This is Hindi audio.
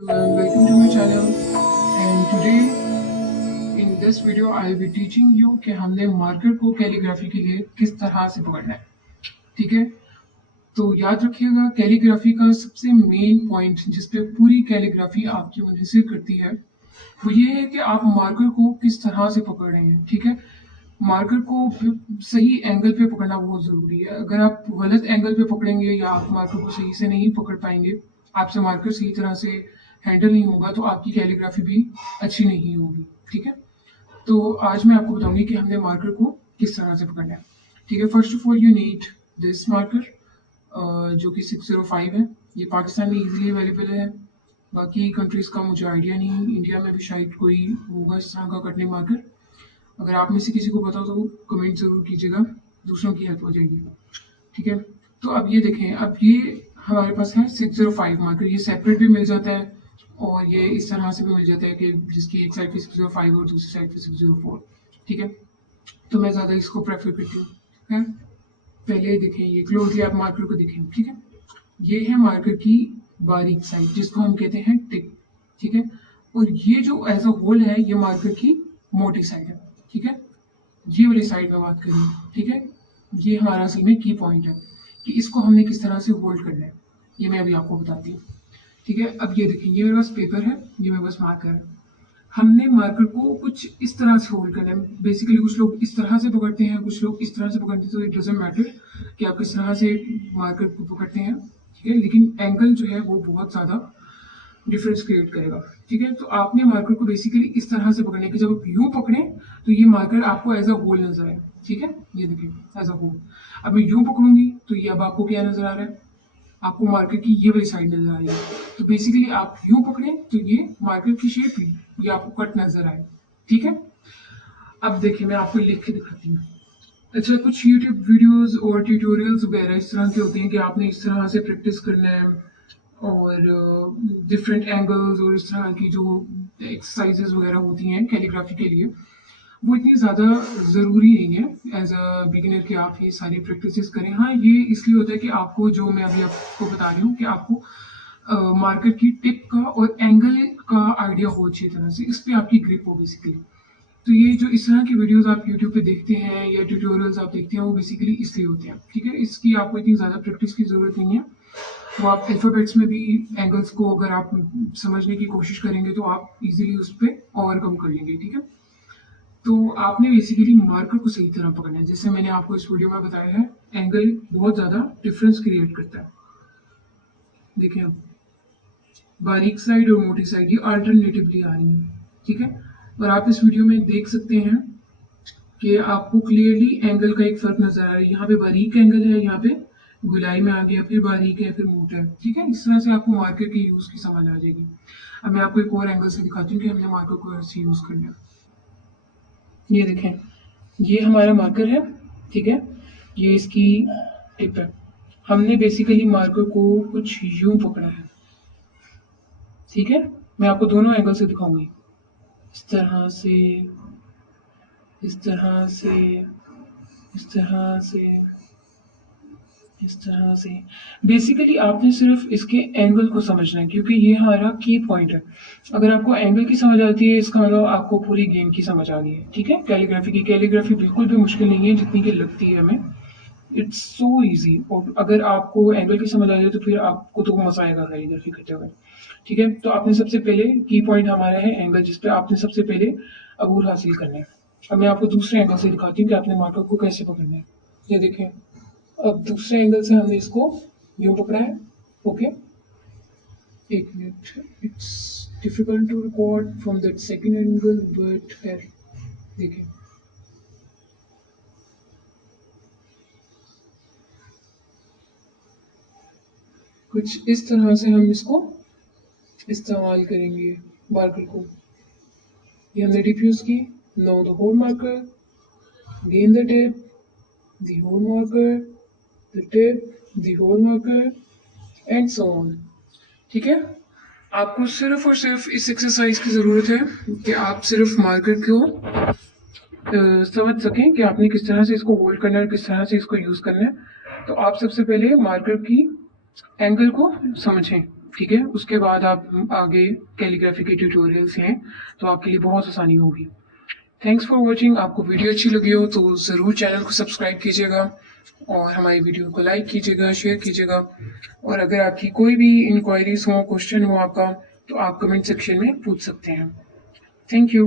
Welcome to my channel and today in this video I will be teaching you कि हमने मार्कर को कैलीग्राफी के लिए किस तरह से पकड़ना है। ठीक है, तो याद रखिएगा कैलीग्राफी का सबसे मेन पॉइंट जिस पे पूरी कैलीग्राफी आपकी मुनहसिर करती है वो ये है कि आप मार्कर को किस तरह से पकड़ रहे हैं। ठीक है, मार्कर को सही एंगल पे पकड़ना बहुत ज़रूरी है। अगर आप गलत एंगल पे पकड़ेंगे या आप मार्कर को सही से नहीं पकड़ पाएंगे, आपसे मार्कर सही तरह से हैंडल नहीं होगा तो आपकी कैलीग्राफी भी अच्छी नहीं होगी। ठीक है, तो आज मैं आपको बताऊंगी कि हमने मार्कर को किस तरह से पकड़ना है। ठीक है, first of all you need this marker जो कि 605 है। ये पाकिस्तान में इजीली अवेलेबल है, बाकी कंट्रीज़ का मुझे आइडिया नहीं, इंडिया में भी शायद कोई होगा इस तरह का कटने मार्कर। अगर आप में से किसी को पता हो तो कमेंट ज़रूर कीजिएगा, दूसरों की हेल्प हो जाएगी। ठीक है, तो अब ये देखें, अब ये हमारे पास है 605 मार्कर। ये सेपरेट भी मिल जाता है और ये इस तरह से भी मिल जाता है कि जिसकी एक साइड पे 605 और दूसरी साइड पे 604। ठीक है, तो मैं ज़्यादा इसको प्रेफर करती हूँ। है, पहले देखें, ये क्लोजली आप मार्कर को देखें। ठीक है, ये है मार्कर की बारीक साइड जिसको हम कहते हैं टिप। ठीक है, और ये जो एज अ होल है ये मार्कर की मोटी साइड है। ठीक है, ये वाली साइड में बात करें। ठीक है, ये हमारा असल में की पॉइंट है कि इसको हमने किस तरह से होल्ड करना है, ये मैं अभी आपको बताती हूँ। ठीक है, अब ये देखें, ये मेरे पास पेपर है, ये मेरे पास मार्कर है। हमने मार्कर को कुछ इस तरह से होल्ड करना है। बेसिकली कुछ लोग इस तरह से पकड़ते हैं, कुछ लोग इस तरह से पकड़ते हैं, तो इट डजंट मैटर कि आप किस तरह से मार्कर को पकड़ते हैं। ठीक है, लेकिन एंगल जो है वो बहुत ज़्यादा डिफरेंस क्रिएट करेगा। ठीक है, तो आपने मार्कर को बेसिकली इस तरह से पकड़ने की, जब आप यूं पकड़ें तो ये मार्कर आपको एज अ होल नजर आए। ठीक है, ये देखिए एज अ होल। अब मैं यूं पकड़ूंगी तो ये अब आपको क्या नजर आ रहा है, आपको मार्कर की ये वाली साइड नजर आ रही है। तो बेसिकली आप यूं पकड़ें तो ये मार्कर की शेप ये आपको कट नजर आए। ठीक है, अब देखिए मैं आपको लिख के दिखाती हूँ। अच्छा, कुछ यूट्यूब वीडियोस और ट्यूटोरियल्स वगैरह इस तरह के होते हैं कि आपने इस तरह से प्रैक्टिस करना है और डिफरेंट एंगल्स और इस तरह की जो एक्सरसाइजेज वगैरह होती हैं कैलीग्राफी के लिए, वो इतनी ज़्यादा ज़रूरी नहीं है एज अ बिगिनर कि आप ये सारी प्रैक्टिसेस करें। हाँ, ये इसलिए होता है कि आपको, जो मैं अभी आपको बता रही हूँ, कि आपको मार्कर की टिप का और एंगल का आइडिया हो अच्छी तरह से, इस पर आपकी ग्रिप हो बेसिकली। तो ये जो इस तरह की वीडियोस आप यूट्यूब पे देखते हैं या ट्यूटोरियल्स आप देखते हैं वो बेसिकली इसलिए होते हैं। ठीक है, इसकी आपको इतनी ज़्यादा प्रैक्टिस की ज़रूरत नहीं है। वो आप अल्फ़ाबेट्स में भी एंगल्स को अगर आप समझने की कोशिश करेंगे तो आप इजीली उस पर ओवरकम कर लेंगे। ठीक है, तो आपने बेसिकली मार्कर को सही तरह पकड़ना है। जैसे मैंने आपको इस वीडियो में बताया है, एंगल बहुत ज़्यादा डिफरेंस क्रिएट करता है। देखें, अब बारीक साइड और मोटी साइड ये अल्टरनेटिवली आ रही है। ठीक है, और आप इस वीडियो में देख सकते हैं कि आपको क्लियरली एंगल का एक फर्क नजर आ रहा है। यहाँ पे बारीक एंगल है, यहाँ पे गुलाई में आ गया, फिर बारीक है, फिर मोटा है। ठीक है, इस तरह से आपको मार्कर के यूज की समझ आ जाएगी। अब मैं आपको एक और एंगल से दिखाती हूँ कि हमने मार्कर को ऐसे यूज करना है। ये देखें, ये हमारा मार्कर है। ठीक है, ये इसकी टिप है। हमने बेसिकली मार्कर को कुछ यूं पकड़ा है। ठीक है, मैं आपको दोनों एंगल से दिखाऊंगी, इस तरह से, इस तरह से, इस तरह से, इस तरह से। बेसिकली आपने सिर्फ इसके एंगल को समझना है क्योंकि ये हमारा की पॉइंट है। अगर आपको एंगल की समझ आती है इसका मतलब आपको पूरी गेम की समझ आ गई है। ठीक है, कैलीग्राफी की, कैलीग्राफी बिल्कुल भी मुश्किल नहीं है जितनी की लगती है हमें। It's so easy. और अगर आपको एंगल की समझ आ जाए तो फिर आपको तो मजा आएगा कैलीग्राफी करते हुए। ठीक है, तो आपने सबसे पहले की पॉइंट हमारा है एंगल, जिसपे आपने सबसे पहले अबूर हासिल करना है। अब मैं आपको दूसरे एंगल से दिखाती हूँ कि आपने मार्कर को कैसे पकड़ना है। ये देखें, अब दूसरे एंगल से हमने इसको यूं पकड़ा है। ओके, एक minute, it's difficult to record from that second angle but है। देखें, कुछ इस तरह से हम इसको इस्तेमाल करेंगे मार्कर को। ये हमने टिप यूज की। Now the whole marker, gain the tip, the whole marker, the tip, the whole marker and so on. ठीक है, आपको सिर्फ और सिर्फ इस एक्सरसाइज की ज़रूरत है कि आप सिर्फ मार्कर को समझ सकें कि आपने किस तरह से इसको होल्ड करना है, किस तरह से इसको यूज़ करना है। तो आप सबसे पहले मार्कर की एंगल को समझें। ठीक है, उसके बाद आप आगे कैलीग्राफी के ट्यूटोरियल्स लें तो आपके लिए बहुत आसानी होगी। Thanks for watching. आपको वीडियो अच्छी लगी हो तो ज़रूर चैनल को सब्सक्राइब कीजिएगा और हमारी वीडियो को लाइक कीजिएगा, शेयर कीजिएगा। और अगर आपकी कोई भी इंक्वायरीज हो, क्वेश्चन हो आपका, तो आप कमेंट सेक्शन में पूछ सकते हैं। Thank you.